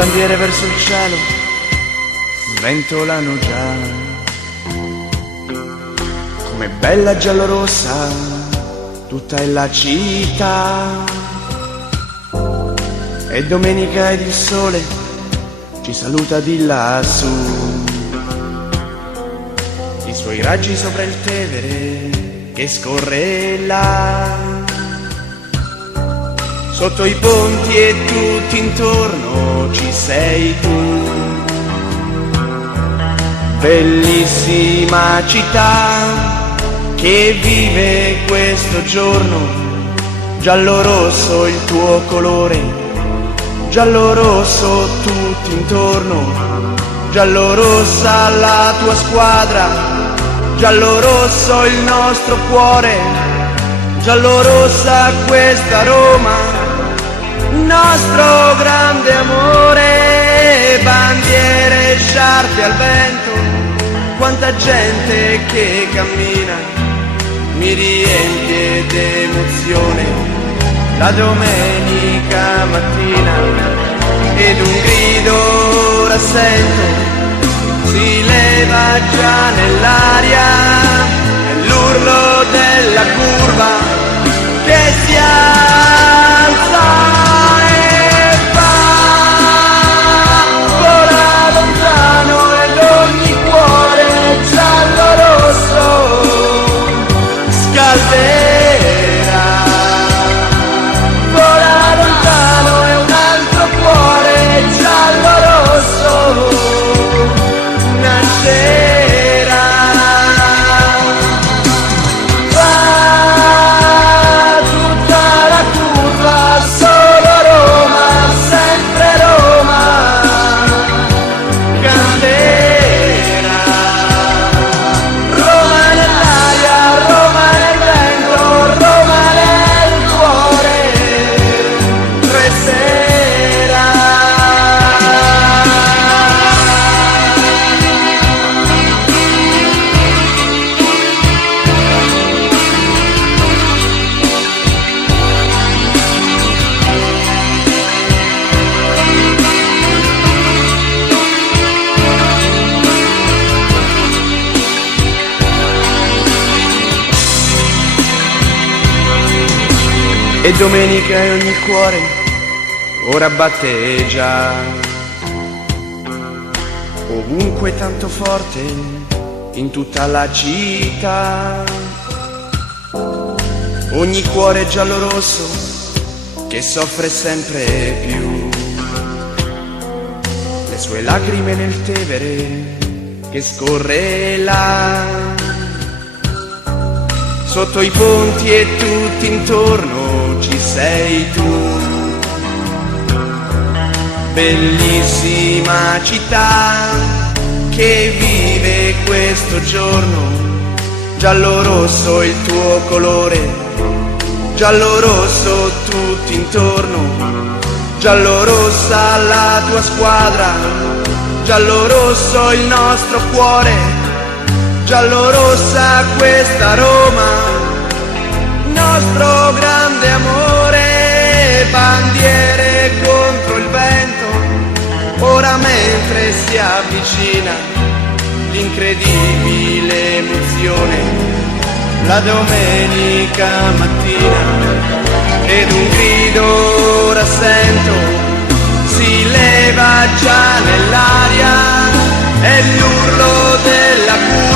bandiere verso il cielo sventolano già, come bella giallorossa tutta è la città. E domenica ed il sole ci saluta di lassù, i suoi raggi sopra il Tevere che scorre là. Sotto i ponti e tutti intorno ci sei tu, bellissima città che vive questo giorno, giallo-rosso il tuo colore, giallo-rosso tutti intorno, giallo-rossa la tua squadra, giallo-rosso il nostro cuore, giallo-rossa questa Roma, nostro grande amore. Bandiere, sciarpe al vento, quanta gente che cammina, mi riempie d'emozione la domenica mattina. Ed un grido rassento si leva già nell'aria, è l'urlo della curva che si alza e va, vola lontano ed ogni cuore giallo-rosso scalderà. Vola lontano e un altro cuore giallo-rosso nascerà. Va tutta la curva, solo Roma, sempre Roma canterà. Roma nell'aria, Roma nel vento, Roma nel cuore resterà. E domenica e ogni cuore ora batte già, ovunque tanto forte in tutta la città. Ogni cuore giallo-rosso che soffre sempre più, le sue lacrime nel Tevere che scorre là. Sotto i ponti e tutti intorno ci sei tu, bellissima città che vive questo giorno, giallo-rosso il tuo colore, giallo-rosso tutti intorno, giallo-rossa la tua squadra, giallo-rosso il nostro cuore, giallo-rossa questa Roma, nostro grande amore. Bandiere contro il vento, ora mentre si avvicina l'incredibile emozione, la domenica mattina. Ed un grido rassento si leva già nell'aria, è l'urlo della curva